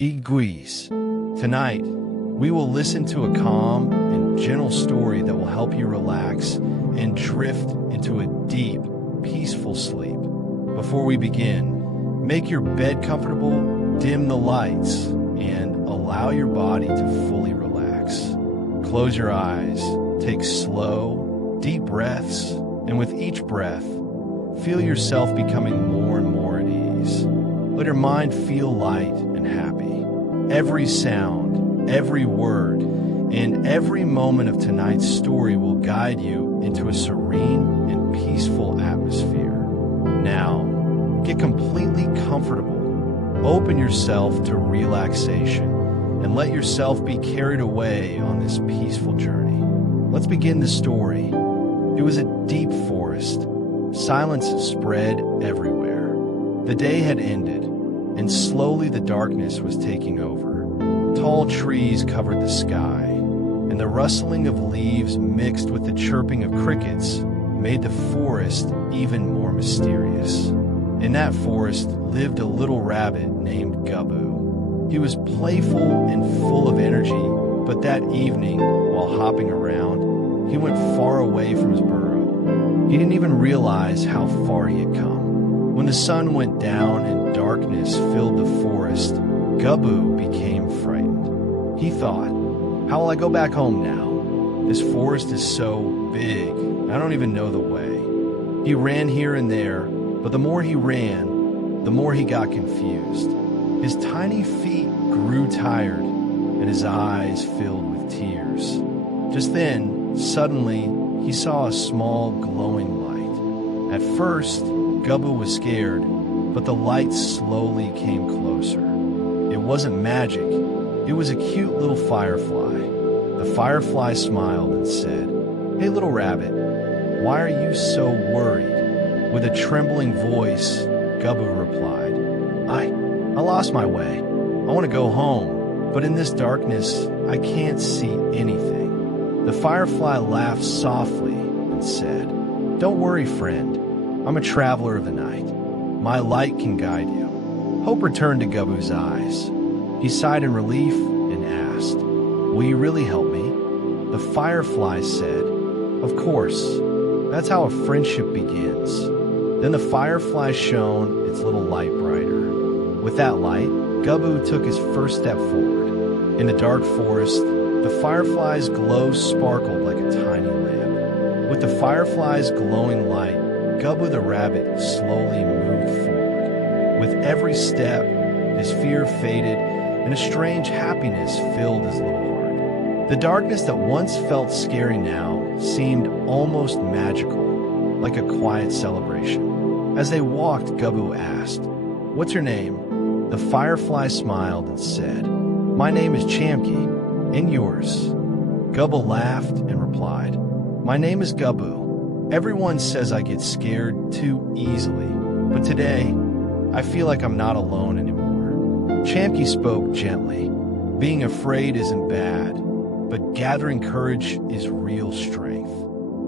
Iguis. Tonight, we will listen to a calm and gentle story that will help you relax and drift into a deep, peaceful sleep. Before we begin, make your bed comfortable, dim the lights, and allow your body to fully relax. Close your eyes, take slow, deep breaths, and with each breath, feel yourself becoming more and more at ease. Let your mind feel light and happy. Every sound, every word, and every moment of tonight's story will guide you into a serene and peaceful atmosphere. Now, get completely comfortable. Open yourself to relaxation and let yourself be carried away on this peaceful journey. Let's begin the story. It was a deep forest. Silence spread everywhere. The day had ended, and slowly the darkness was taking over. Tall trees covered the sky, and the rustling of leaves mixed with the chirping of crickets made the forest even more mysterious. In that forest lived a little rabbit named Gubbu. He was playful and full of energy, but that evening, while hopping around, he went far away from his burrow. He didn't even realize how far he had come. When the sun went down and darkness filled the forest, Gubbu became frightened. He thought, how will I go back home now? This forest is so big, I don't even know the way. He ran here and there, but the more he ran, the more he got confused. His tiny feet grew tired, and his eyes filled with tears. Just then, suddenly, he saw a small glowing light. At first, Gubbu was scared, but the light slowly came closer. It wasn't magic, it was a cute little firefly. The firefly smiled and said, "Hey little rabbit, why are you so worried?" With a trembling voice, Gubbu replied, I lost my way. I want to go home, but in this darkness, I can't see anything. The firefly laughed softly and said, "Don't worry, friend. I'm a traveler of the night. My light can guide you." Hope returned to Gubbu's eyes. He sighed in relief and asked, "Will you really help me?" The firefly said, "Of course. That's how a friendship begins." Then the firefly shone its little light brighter. With that light, Gubbu took his first step forward. In the dark forest, the firefly's glow sparkled like a tiny lamp. With the firefly's glowing light, Gubbu the rabbit slowly moved forward. With every step, his fear faded, and a strange happiness filled his little heart. The darkness that once felt scary now seemed almost magical, like a quiet celebration. As they walked, Gubbu asked, "What's your name?" The firefly smiled and said, "My name is Chamki, and yours?" Gubbu laughed and replied, "My name is Gubbu. Everyone says I get scared too easily, but today, I feel like I'm not alone anymore." Chamki spoke gently. Being afraid isn't bad, but gathering courage is real strength.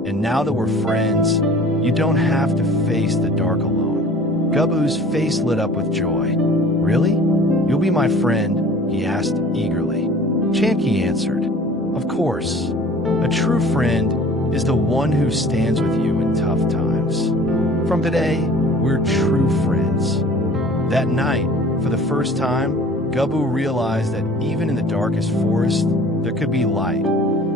And now that we're friends, you don't have to face the dark alone. Gubbu's face lit up with joy. "Really? You'll be my friend?" he asked eagerly. Chamki answered, "Of course. A true friend is the one who stands with you in tough times. From today, we're true friends." That night, for the first time, Gubbu realized that even in the darkest forest, there could be light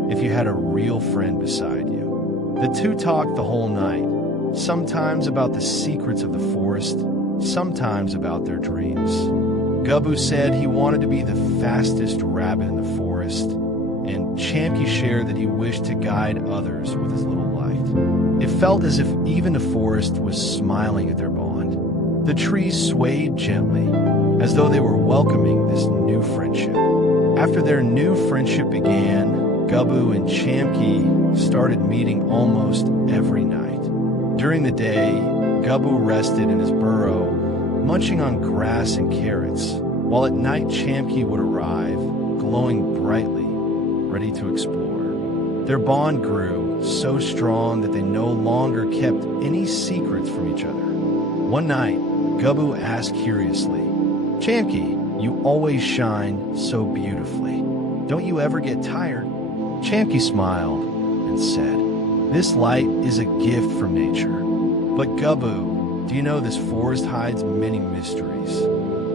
if you had a real friend beside you. The two talked the whole night, sometimes about the secrets of the forest, sometimes about their dreams. Gubbu said he wanted to be the fastest rabbit in the forest, and Chamki shared that he wished to guide others with his little light. It felt as if even the forest was smiling at their bond. The trees swayed gently, as though they were welcoming this new friendship. After their new friendship began, Gubbu and Chamki started meeting almost every night. During the day, Gubbu rested in his burrow, munching on grass and carrots, while at night Chamki would arrive, glowing brightly, ready to explore. Their bond grew so strong that they no longer kept any secrets from each other. One night, Gubbu asked curiously, "Chamki, You always shine so beautifully. Don't you ever get tired? Chamky smiled and said, "This light is a gift from nature. But Gubbu, do you know this forest hides many mysteries?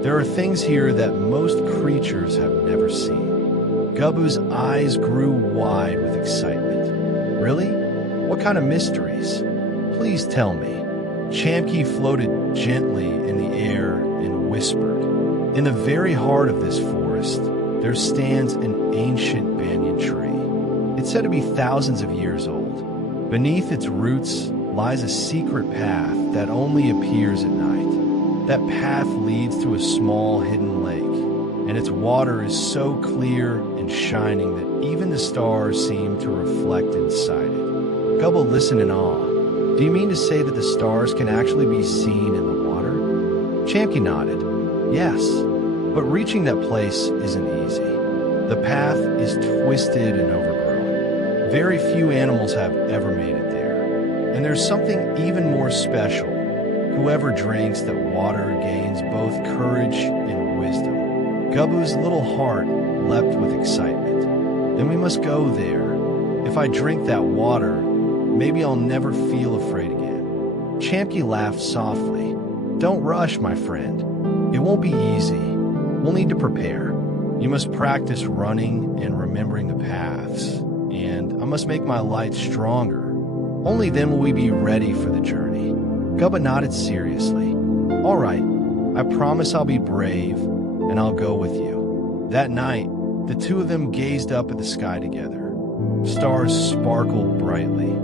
There are things here that most creatures have never seen." Gubbu's eyes grew wide with excitement. "Really? What kind of mysteries? Please tell me." Chamky floated gently in the air and whispered, "In the very heart of this forest, there stands an ancient banyan tree. It's said to be thousands of years old. Beneath its roots lies a secret path that only appears at night. That path leads to a small hidden lake, and its water is so clear and shining that even the stars seem to reflect inside it." Gubble listened in awe. "Do you mean to say that the stars can actually be seen in the water?" Chamky nodded. "Yes, but reaching that place isn't easy. The path is twisted and overgrown. Very few animals have ever made it there. And there's something even more special. Whoever drinks that water gains both courage and wisdom." Gubbu's little heart leapt with excitement. "Then we must go there. If I drink that water, maybe I'll never feel afraid again." Chamky laughed softly. "Don't rush, my friend. It won't be easy. We'll need to prepare. You must practice running and remembering the paths, and I must make my light stronger. Only then will we be ready for the journey." Gubba nodded seriously. "All right, I promise I'll be brave, and I'll go with you." That night, the two of them gazed up at the sky together. Stars sparkled brightly,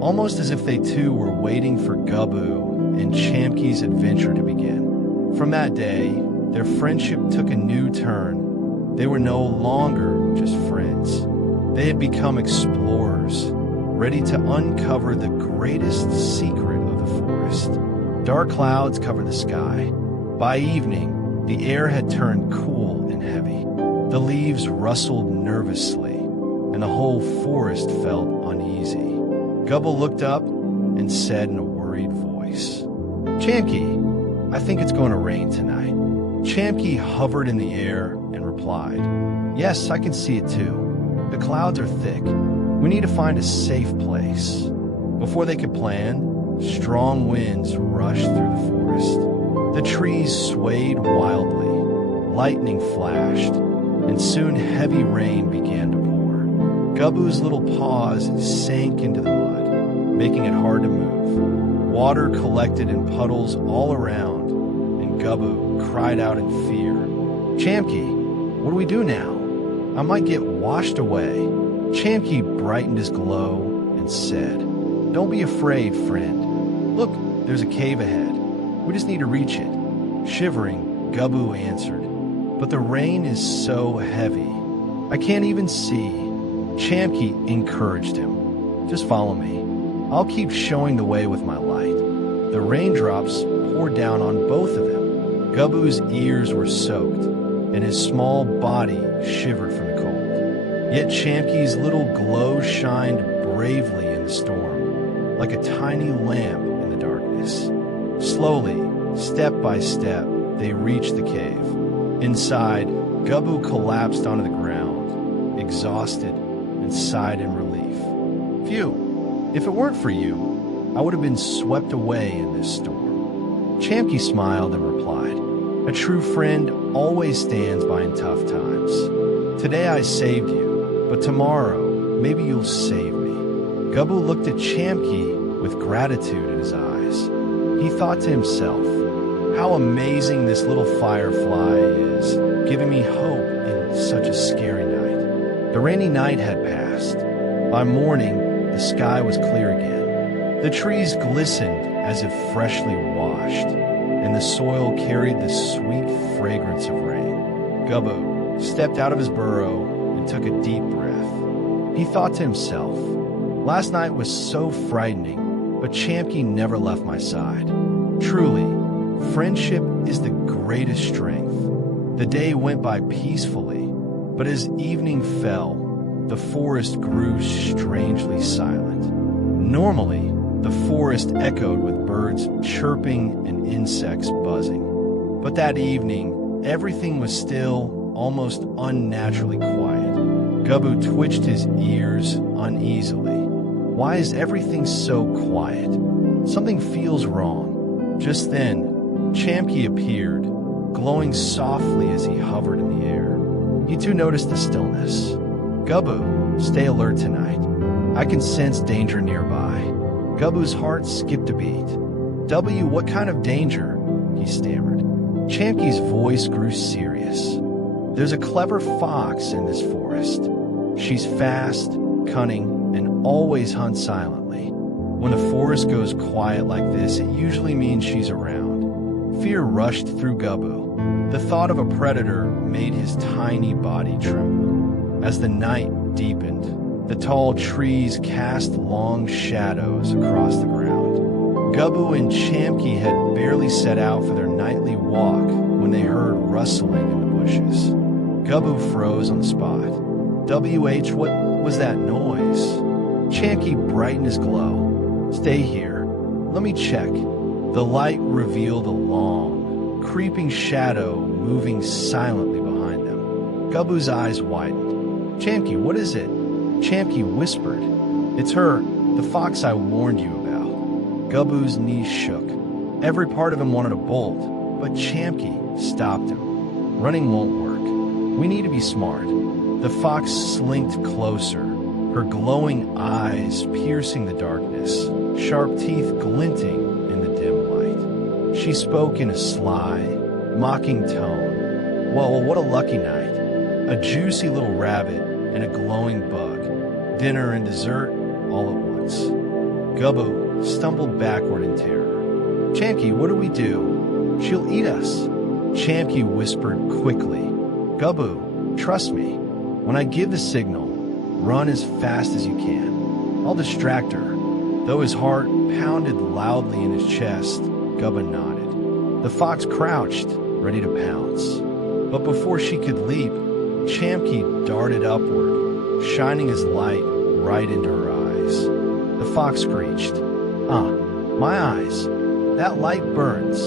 almost as if they too were waiting for Gubbu and Chamky's adventure to begin. From that day, their friendship took a new turn. They were no longer just friends. They had become explorers, ready to uncover the greatest secret of the forest. Dark clouds covered the sky. By evening, the air had turned cool and heavy. The leaves rustled nervously, and the whole forest felt uneasy. Gubble looked up and said in a worried voice, "Chamky, I think it's going to rain tonight." Chamky hovered in the air and replied, "Yes, I can see it too. The clouds are thick. We need to find a safe place." Before they could plan, strong winds rushed through the forest. The trees swayed wildly, lightning flashed, and soon heavy rain began to pour. Gubbu's little paws sank into the mud, making it hard to move. Water collected in puddles all around, and Gubbu cried out in fear. "Chamky, what do we do now? I might get washed away." Chamky brightened his glow and said, "Don't be afraid, friend. Look, there's a cave ahead. We just need to reach it." Shivering, Gubbu answered, "But the rain is so heavy. I can't even see." Chamky encouraged him. "Just follow me. I'll keep showing the way with my light." The raindrops poured down on both of them. Gubbu's ears were soaked, and his small body shivered from the cold. Yet Chamky's little glow shined bravely in the storm, like a tiny lamp in the darkness. Slowly, step by step, they reached the cave. Inside, Gubbu collapsed onto the ground, exhausted, and sighed in relief. "Phew, if it weren't for you, I would have been swept away in this storm." Chamky smiled and replied, "A true friend always stands by in tough times. Today I saved you, but tomorrow maybe you'll save me." Gubbu looked at Chamky with gratitude in his eyes. He thought to himself, "How amazing this little firefly is, giving me hope in such a scary night." The rainy night had passed. By morning, the sky was clear again. The trees glistened as if freshly washed, and the soil carried the sweet fragrance of rain. Gubbu stepped out of his burrow and took a deep breath. He thought to himself, "Last night was so frightening, but Chamky never left my side. Truly, friendship is the greatest strength." The day went by peacefully, but as evening fell, the forest grew strangely silent. Normally, the forest echoed with birds chirping and insects buzzing. But that evening, Everything was still, almost unnaturally quiet. Gubbo twitched his ears uneasily. Why is everything so quiet? Something feels wrong. Just then, Chamke appeared, glowing softly as he hovered in the air. You two noticed the stillness. Gubbo, stay alert tonight. I can sense danger nearby. Gubbo's heart skipped a beat. W, what kind of danger? He stammered. Chamke's voice grew serious. There's a clever fox in this forest. She's fast, cunning, and always hunts silently. When the forest goes quiet like this, it usually means she's around. Fear rushed through Gubbo. The thought of a predator made his tiny body tremble. As the night deepened, the tall trees cast long shadows across the ground. Gubbo and Chamke had barely set out for their nightly walk when they heard rustling in the bushes. Gubbo froze on the spot. WH, what was that noise? Chamke brightened his glow. Stay here. Let me check. The light revealed a long, creeping shadow moving silently behind them. Gubbo's eyes widened. Chamke, what is it? Chamke whispered. It's her, the fox I warned you about. Gubbo's knees shook. Every part of him wanted to bolt, but Chamke stopped him. Running won't work. We need to be smart. The fox slinked closer, her glowing eyes piercing the darkness, sharp teeth glinting in the dim light. She spoke in a sly, mocking tone. Well, what a lucky night. A juicy little rabbit and a glowing bug. Dinner and dessert all at once. Gubbo stumbled backward in terror. Chamke, what do we do? She'll eat us. Chamke whispered quickly. Gubbo, trust me. When I give the signal, run as fast as you can. I'll distract her. Though his heart pounded loudly in his chest, Gubbo nodded. The fox crouched, ready to pounce. But before she could leap, Chamke darted upward, shining his light right into her eyes. The fox screeched. My eyes. That light burns.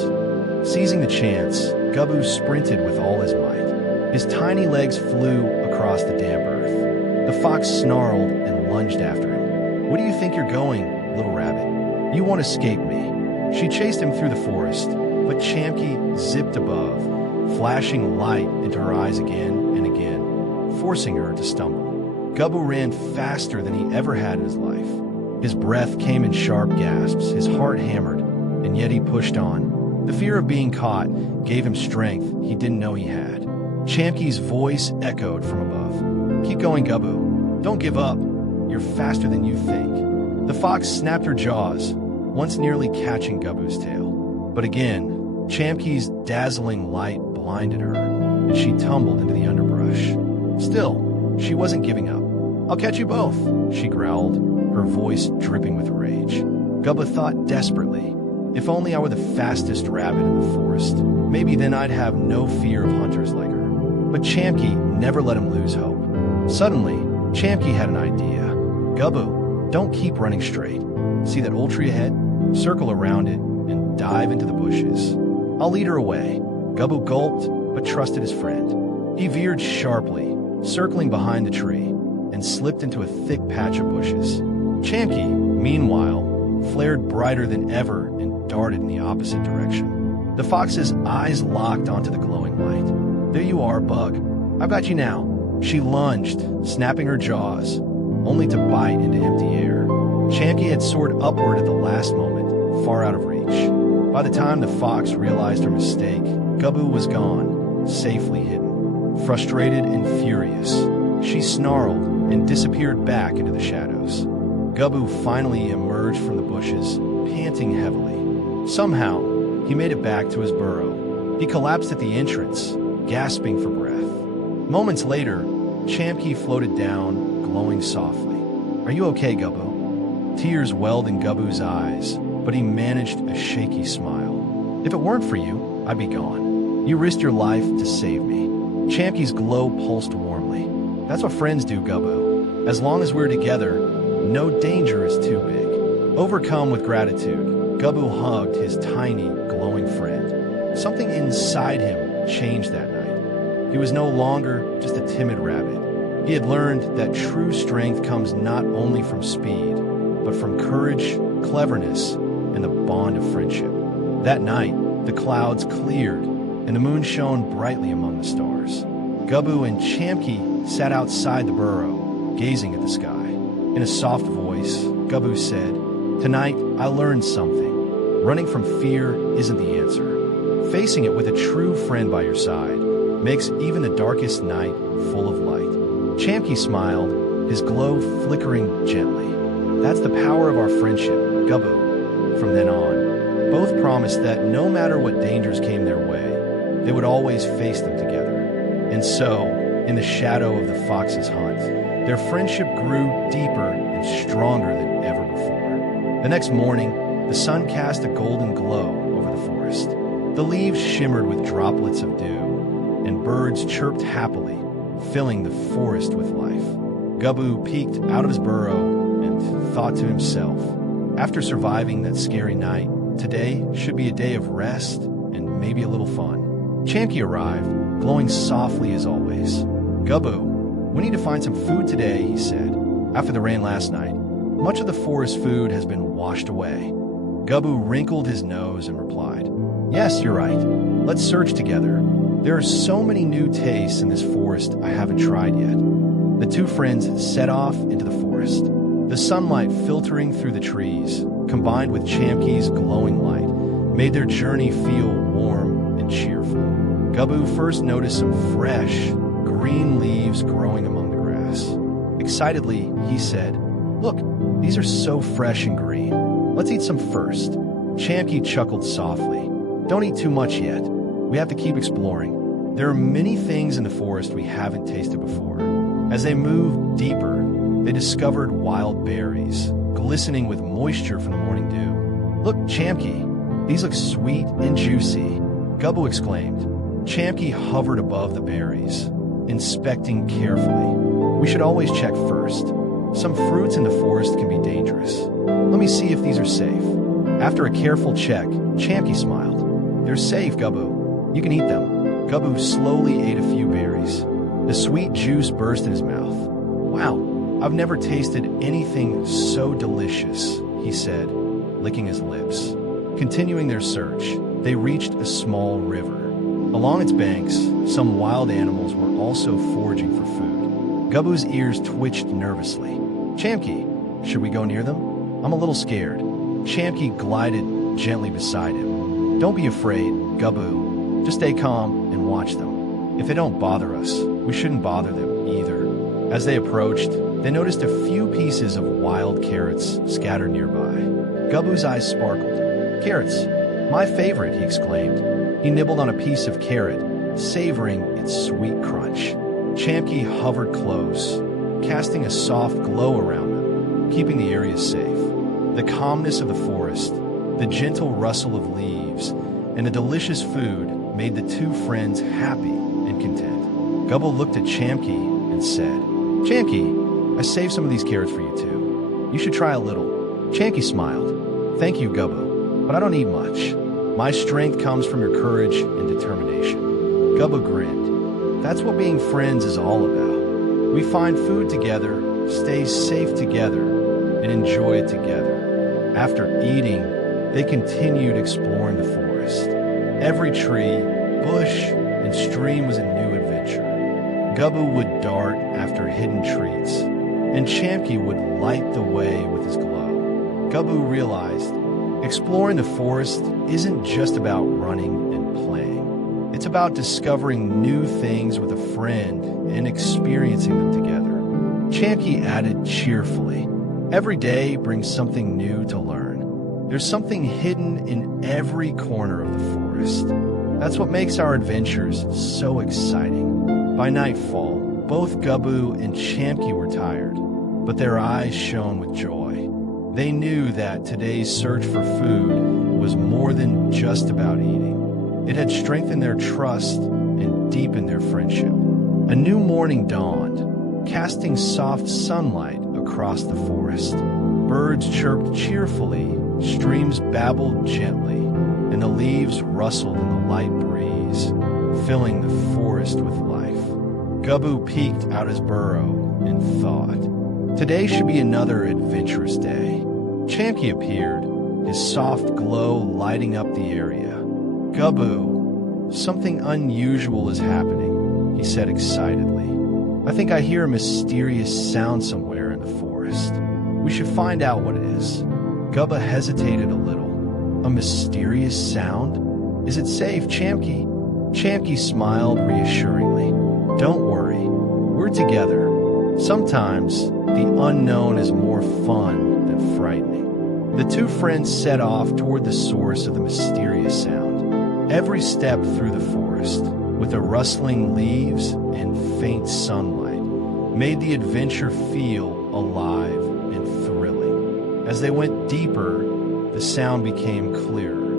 Seizing the chance, Gubbo sprinted with all his might. His tiny legs flew across the damp earth. The fox snarled and lunged after him. Where do you think you're going, little rabbit? You won't escape me. She chased him through the forest, but Chamke zipped above, flashing light into her eyes again and again, forcing her to stumble. Gubbo ran faster than he ever had in his life. His breath came in sharp gasps, his heart hammered, and yet he pushed on. The fear of being caught gave him strength he didn't know he had. Chamke's voice echoed from above. Keep going, Gubbo. Don't give up. You're faster than you think. The fox snapped her jaws, once nearly catching Gubbo's tail. But again, Chamke's dazzling light blinded her, and she tumbled into the underbrush. Still, she wasn't giving up. I'll catch you both, she growled, her voice dripping with rage. Gubbo thought desperately, if only I were the fastest rabbit in the forest, maybe then I'd have no fear of hunters like her. But Chamke never let him lose hope. Suddenly, Chamke had an idea. Gubbo, don't keep running straight. See that old tree ahead? Circle around it and dive into the bushes. I'll lead her away. Gubbo gulped, but trusted his friend. He veered sharply, circling behind the tree, and slipped into a thick patch of bushes. Chamke, meanwhile, flared brighter than ever and darted in the opposite direction. The fox's eyes locked onto the glowing light. There you are, Bug. I've got you now. She lunged, snapping her jaws, only to bite into empty air. Chamke had soared upward at the last moment, far out of reach. By the time the fox realized her mistake, Gubbo was gone, safely hidden. Frustrated and furious, she snarled and disappeared back into the shadows. Gubbo finally emerged from the bushes, panting heavily. Somehow, he made it back to his burrow. He collapsed at the entrance, gasping for breath. Moments later, Chamke floated down, glowing softly. Are you okay, Gubbo? Tears welled in Gubbo's eyes, but he managed a shaky smile. If it weren't for you, I'd be gone. You risked your life to save me. Chamke's glow pulsed warmly. That's what friends do, Gubbo. As long as we're together, no danger is too big. Overcome with gratitude, Gubbo hugged his tiny, glowing friend. Something inside him changed that night. He was no longer just a timid rabbit. He had learned that true strength comes not only from speed, but from courage, cleverness, and the bond of friendship. That night, the clouds cleared, and the moon shone brightly among the stars. Gubbu and Chamke sat outside the burrow, gazing at the sky. In a soft voice, Gubbu said, "Tonight, I learned something. Running from fear isn't the answer. Facing it with a true friend by your side makes even the darkest night full of light." Chamke smiled, his glow flickering gently. "That's the power of our friendship, Gubbu." From then on, both promised that no matter what dangers came their way, they would always face them together. And so, in the shadow of the fox's hunt, their friendship grew deeper and stronger than ever before. The next morning, the sun cast a golden glow over the forest. The leaves shimmered with droplets of dew, and birds chirped happily, filling the forest with life. Gubbu peeked out of his burrow and thought to himself, after surviving that scary night, today should be a day of rest and maybe a little fun. Chamke arrived, glowing softly as always. "Gubbu, we need to find some food today," he said. "After the rain last night, much of the forest food has been washed away." Gubbu wrinkled his nose and replied, "Yes, you're right. Let's search together. There are so many new tastes in this forest I haven't tried yet." The two friends set off into the forest. The sunlight filtering through the trees, combined with Chamke's glowing light, made their journey feel warm and cheerful. Gubbu first noticed some fresh, green leaves growing among the grass. Excitedly, he said, "Look, these are so fresh and green. Let's eat some first." Chamke chuckled softly. "Don't eat too much yet. We have to keep exploring. There are many things in the forest we haven't tasted before." As they moved deeper, they discovered wild berries, glistening with moisture from the morning dew. "Look, Chamke, these look sweet and juicy," Gubbu exclaimed. Chamke hovered above the berries, inspecting carefully. "We should always check first. Some fruits in the forest can be dangerous. Let me see if these are safe." After a careful check, Chamke smiled. "They're safe, Gubbu. You can eat them." Gubbu slowly ate a few berries. The sweet juice burst in his mouth. "Wow, I've never tasted anything so delicious," he said, licking his lips. Continuing their search, they reached a small river. Along its banks, some wild animals were also foraging for food. Gubbu's ears twitched nervously. "Chamke, should we go near them? I'm a little scared." Chamke glided gently beside him. "Don't be afraid, Gubbu. Just stay calm and watch them. If they don't bother us, we shouldn't bother them either." As they approached, they noticed a few pieces of wild carrots scattered nearby. Gubbu's eyes sparkled. "Carrots, my favorite," he exclaimed. He nibbled on a piece of carrot, savoring its sweet crunch. Chamke hovered close, casting a soft glow around them, keeping the area safe. The calmness of the forest, the gentle rustle of leaves, and the delicious food made the two friends happy and content. Gubbu looked at Chamke and said, "Chamke, I saved some of these carrots for you too. You should try a little." Chamke smiled. "Thank you, Gubbu, but I don't need much. My strength comes from your courage and determination." Gubbu grinned. "That's what being friends is all about. We find food together, stay safe together, and enjoy it together." After eating, they continued exploring the forest. Every tree, bush, and stream was a new adventure. Gubbu would dart after hidden treats, and Chamke would light the way with his glow. Gubbu realized exploring the forest isn't just about running and playing. It's about discovering new things with a friend and experiencing them together. Chamke added cheerfully, "Every day brings something new to learn. There's something hidden in every corner of the forest. That's what makes our adventures so exciting." By nightfall, both Gubbu and Chamke were tired, but their eyes shone with joy. They knew that today's search for food was more than just about eating. It had strengthened their trust and deepened their friendship. A new morning dawned, casting soft sunlight across the forest. Birds chirped cheerfully, streams babbled gently, and the leaves rustled in the light breeze. filling the forest with life. Gubbu peeked out his burrow and thought, "Today should be another adventurous day." Chamky appeared, his soft glow lighting up the area. "Gubbu, something unusual is happening," he said excitedly. "I think I hear a mysterious sound somewhere in the forest. We should find out what it is." Gubba hesitated a little. "A mysterious sound? Is it safe, Chamky?" Chamky smiled reassuringly. "Don't worry, we're together. Sometimes the unknown is more fun than frightening." The two friends set off toward the source of the mysterious sound. Every step through the forest, with the rustling leaves and faint sunlight, made the adventure feel alive and thrilling. As they went deeper, the sound became clearer.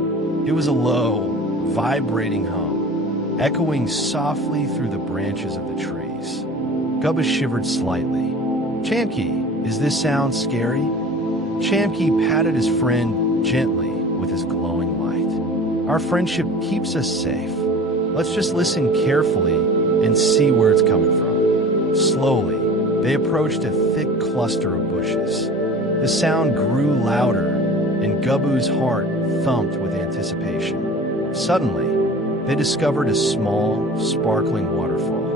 It was a low, vibrating hum, echoing softly through the branches of the trees. Gubba shivered slightly. "Chamky, is this sound scary?" Chamky patted his friend gently with his glowing light. "Our friendship keeps us safe. Let's just listen carefully and see where it's coming from." Slowly, they approached a thick cluster of bushes. The sound grew louder, and Gubbu's heart thumped with anticipation. Suddenly, they discovered a small, sparkling waterfall.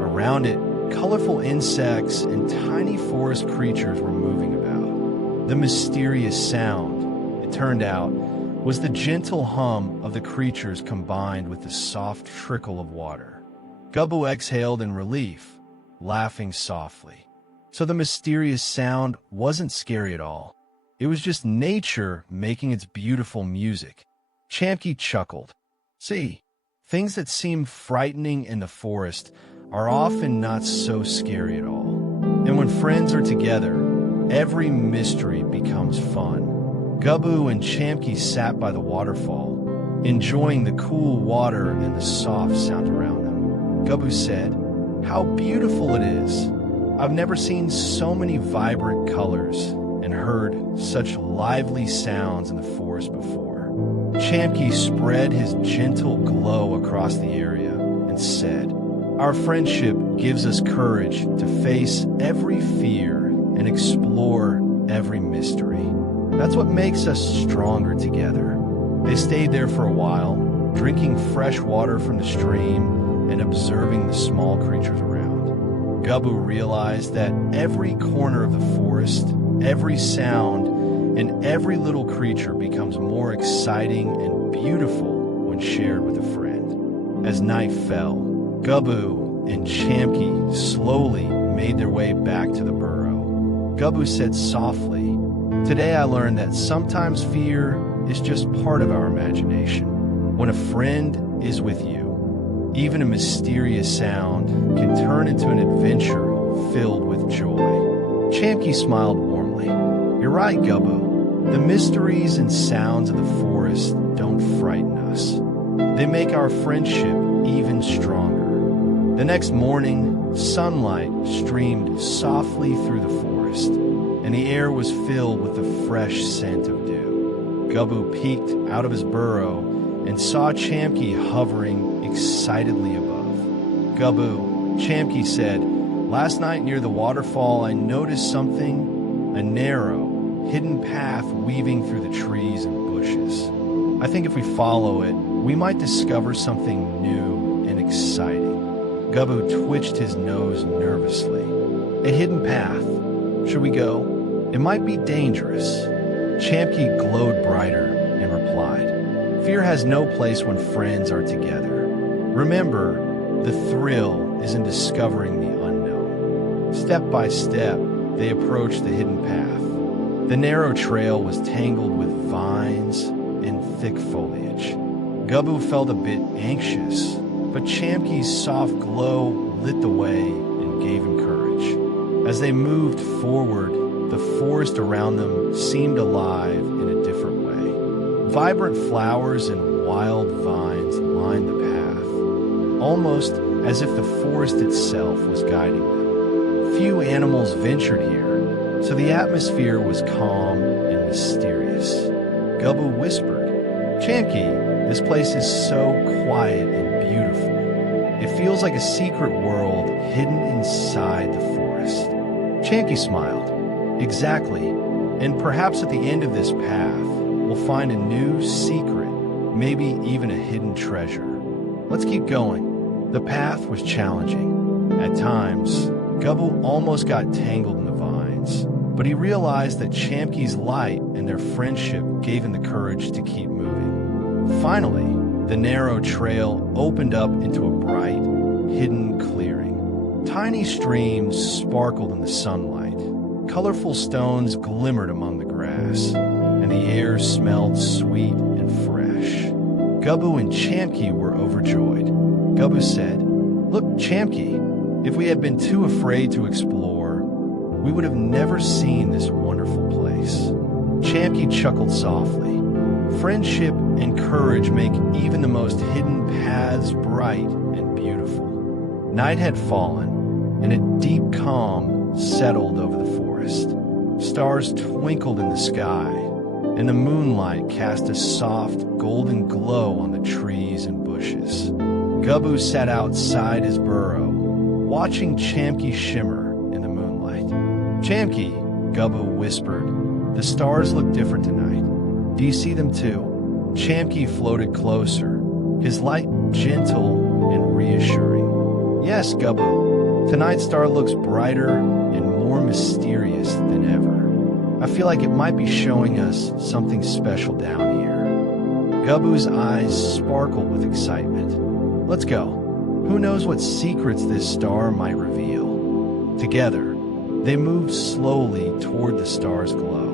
Around it, colorful insects and tiny forest creatures were moving about. The mysterious sound, it turned out, was the gentle hum of the creatures combined with the soft trickle of water. Gubbu exhaled in relief, laughing softly. So the mysterious sound wasn't scary at all. It was just nature making its beautiful music. Chamky chuckled. "See, things that seem frightening in the forest are often not so scary at all. And when friends are together, every mystery becomes fun." Gubbu and Chamky sat by the waterfall, enjoying the cool water and the soft sound around them. Gubbu said, "How beautiful it is. I've never seen so many vibrant colors and heard such lively sounds in the forest before." Chamky spread his gentle glow across the area and said, "Our friendship gives us courage to face every fear and explore every mystery. That's what makes us stronger together." They stayed there for a while, drinking fresh water from the stream and observing the small creatures around. Gubbu realized that every corner of the forest, every sound, and every little creature becomes more exciting and beautiful when shared with a friend. As night fell, Gubbu and Chamky slowly made their way back to the burrow. Gubbu said softly, "Today I learned that sometimes fear is just part of our imagination. When a friend is with you, even a mysterious sound can turn into an adventure filled with joy." Chamky smiled warmly. "You're right, Gubbu. The mysteries and sounds of the forest don't frighten us. They make our friendship even stronger." The next morning, sunlight streamed softly through the forest, and the air was filled with the fresh scent of dew. Gubbu peeked out of his burrow and saw Chamky hovering excitedly above. "Gubbu," Chamky said, "last night near the waterfall I noticed something, a narrow, hidden path weaving through the trees and bushes. I think if we follow it, we might discover something new and exciting." Gubbu twitched his nose nervously. "A hidden path. Should we go? It might be dangerous." Chamky glowed brighter and replied, "Fear has no place when friends are together. Remember, the thrill is in discovering the unknown." Step by step, they approached the hidden path. The narrow trail was tangled with vines and thick foliage. Gubbu felt a bit anxious, but Chamky's soft glow lit the way and gave him courage. As they moved forward, the forest around them seemed alive in a different way. Vibrant flowers and wild vines lined the path, almost as if the forest itself was guiding them. Few animals ventured here, so the atmosphere was calm and mysterious. Gubbu whispered, "Chamky, this place is so quiet and beautiful. It feels like a secret world hidden inside the forest. Chamky smiled. Exactly. And perhaps at the end of this path, we'll find a new secret, maybe even a hidden treasure. Let's keep going. The path was challenging. At times, Gubbo almost got tangled in the vines, but he realized that Chamky's light and their friendship gave him the courage to keep moving. Finally, the narrow trail opened up into a bright, hidden clearing. Tiny streams sparkled in the sunlight. Colorful stones glimmered among the grass, and the air smelled sweet and fresh. Gubbo and Chamky were overjoyed. Gubbo said, "Look, Chamky, if we had been too afraid to explore, we would have never seen this wonderful place." Chamky chuckled softly. Friendship and courage make even the most hidden paths bright and beautiful. Night had fallen, and a deep calm settled over the forest. Stars twinkled in the sky, and the moonlight cast a soft, golden glow on the trees and bushes. Gubbo sat outside his burrow, watching Chamky shimmer in the moonlight. "Chamky," Gubbo whispered, "the stars look different tonight. Do you see them too?" Chamky floated closer, his light gentle and reassuring. "Yes, Gubbo. Tonight's star looks brighter and more mysterious than ever. I feel like it might be showing us something special down here." Gubbo's eyes sparkled with excitement. "Let's go. Who knows what secrets this star might reveal?" Together, they moved slowly toward the star's glow.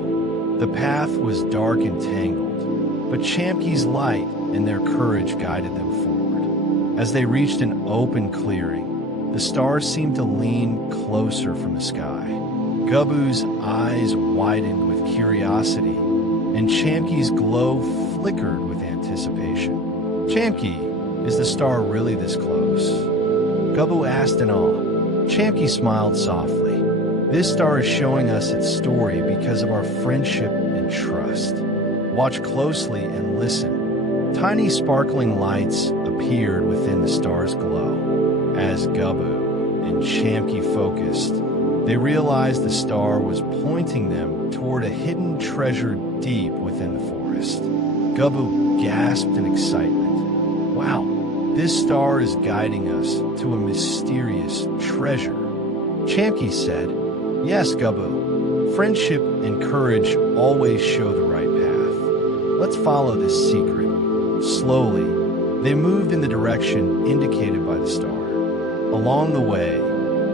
The path was dark and tangled, but Chamky's light and their courage guided them forward. As they reached an open clearing, the stars seemed to lean closer from the sky. Gubbo's eyes widened with curiosity, and Chamky's glow flickered with anticipation. "Chamky, is the star really this close?" Gubbo asked in awe. Chamky smiled softly. "This star is showing us its story because of our friendship and trust. Watch closely and listen." Tiny sparkling lights appeared within the star's glow. As Gubbo and Chamky focused, they realized the star was pointing them toward a hidden treasure deep within the forest. Gubbo gasped in excitement. "Wow, this star is guiding us to a mysterious treasure." Chamky said, "Yes, Gubbo. Friendship and courage always show the right path. Let's follow this secret." Slowly, they moved in the direction indicated by the star. Along the way,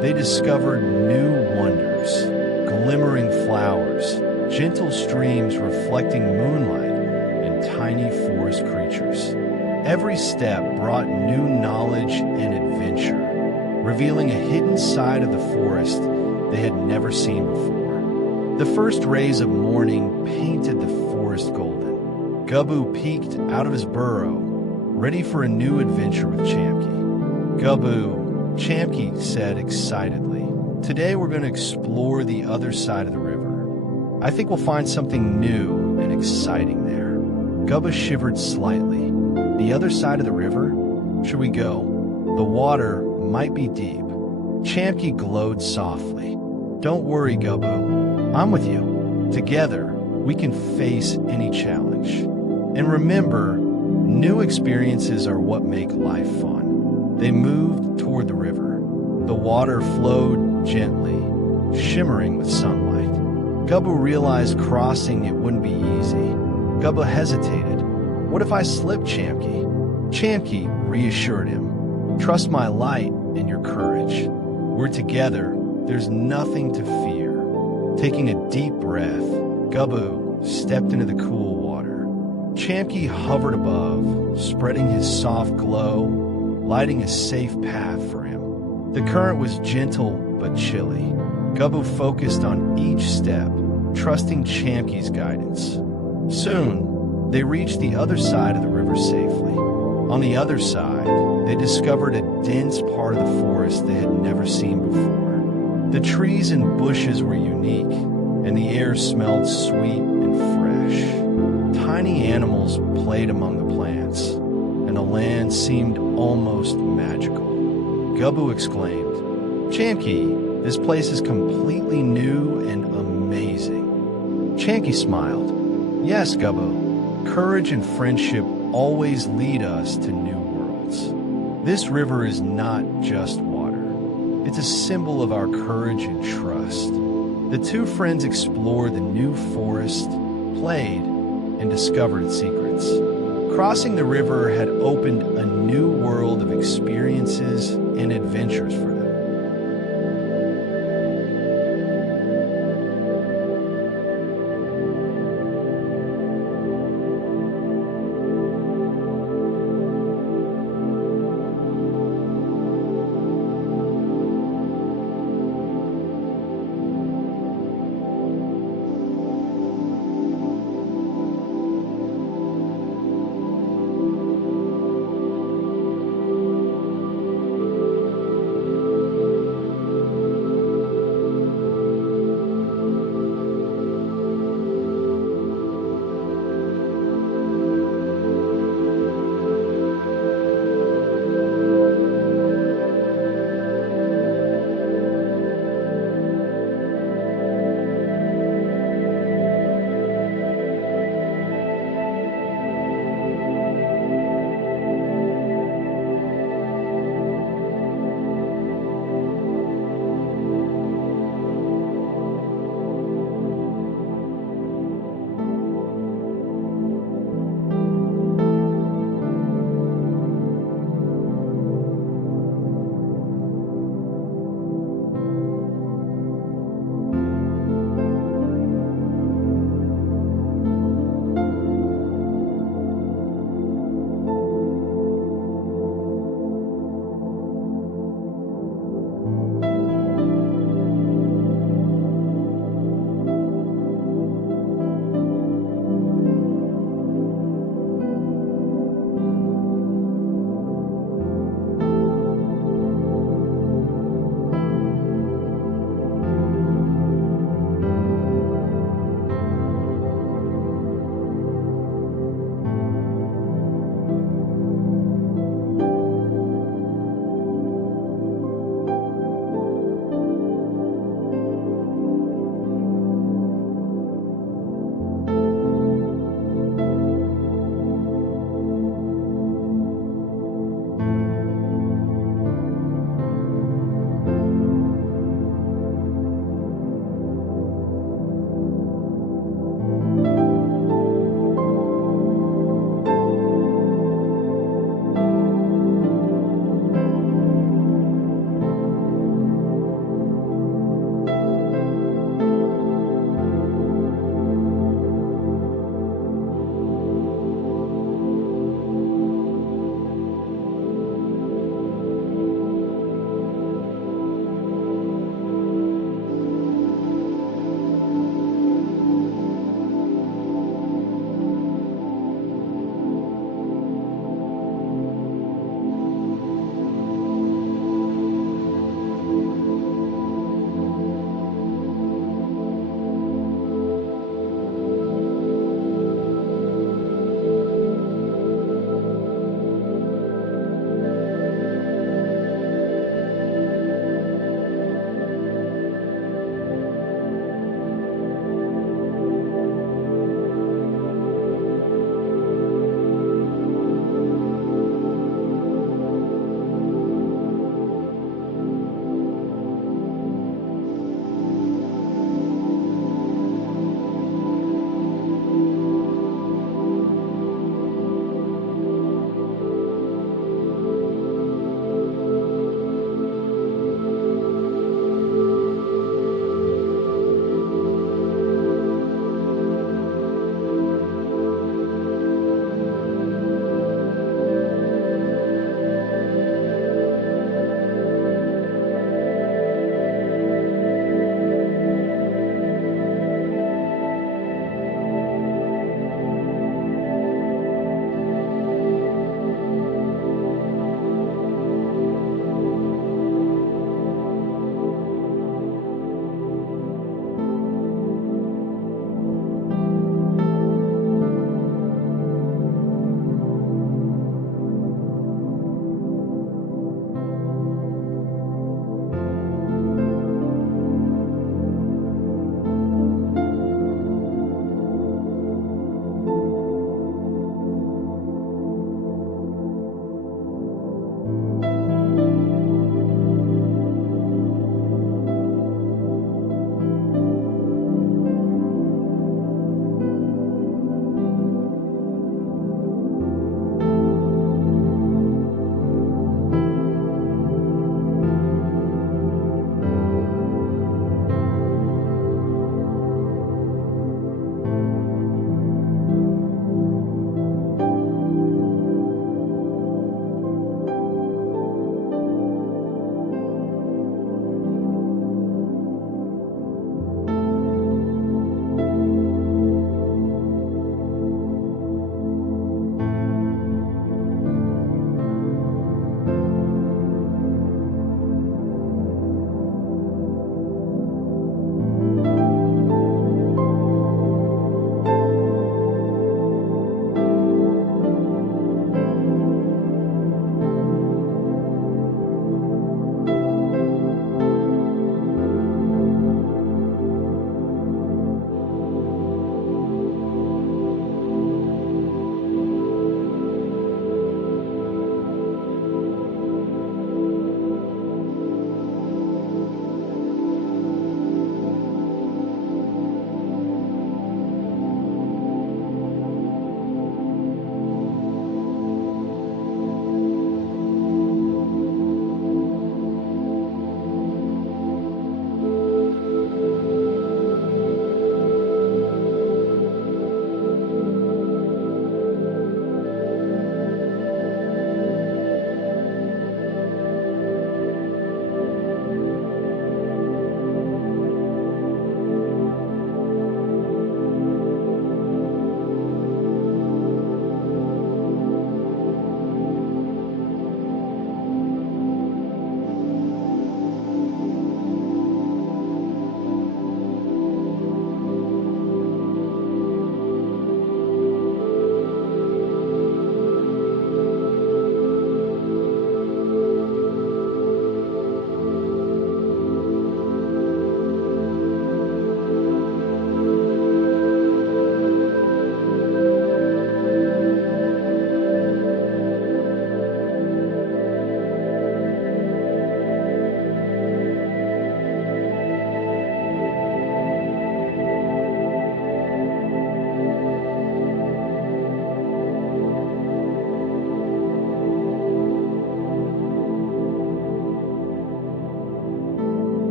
they discovered new wonders, glimmering flowers, gentle streams reflecting moonlight, and tiny forest creatures. Every step brought new knowledge and adventure, revealing a hidden side of the forest they had never seen before. The first rays of morning painted the forest golden. Gubbo peeked out of his burrow, ready for a new adventure with Chamky. "Gubbo," Chamky said excitedly, "today we're going to explore the other side of the river. I think we'll find something new and exciting there." Gubbo shivered slightly. "The other side of the river? Should we go? The water might be deep." Chamky glowed softly. "Don't worry, Gubbo. I'm with you. Together, we can face any challenge. And remember, new experiences are what make life fun." They moved toward the river. The water flowed gently, shimmering with sunlight. Gubbo realized crossing it wouldn't be easy. Gubbo hesitated. "What if I slip, Chamky?" Chamky reassured him. "Trust my light and your courage. We're together. There's nothing to fear." Taking a deep breath, Gubbo stepped into the cool water. Chamky hovered above, spreading his soft glow, lighting a safe path for him. The current was gentle but chilly. Gubbo focused on each step, trusting Chamky's guidance. Soon, they reached the other side of the river safely. On the other side, they discovered a dense part of the forest they had never seen before. The trees and bushes were unique, and the air smelled sweet and fresh. Tiny animals played among the plants, and the land seemed almost magical. Gubbu exclaimed, "Chanki, this place is completely new and amazing." Chanki smiled. "Yes, Gubbu, courage and friendship always lead us to new worlds. This river is not just water. It's a symbol of our courage and trust." The two friends explored the new forest, played, and discovered its secrets. Crossing the river had opened a new world of experiences and adventures for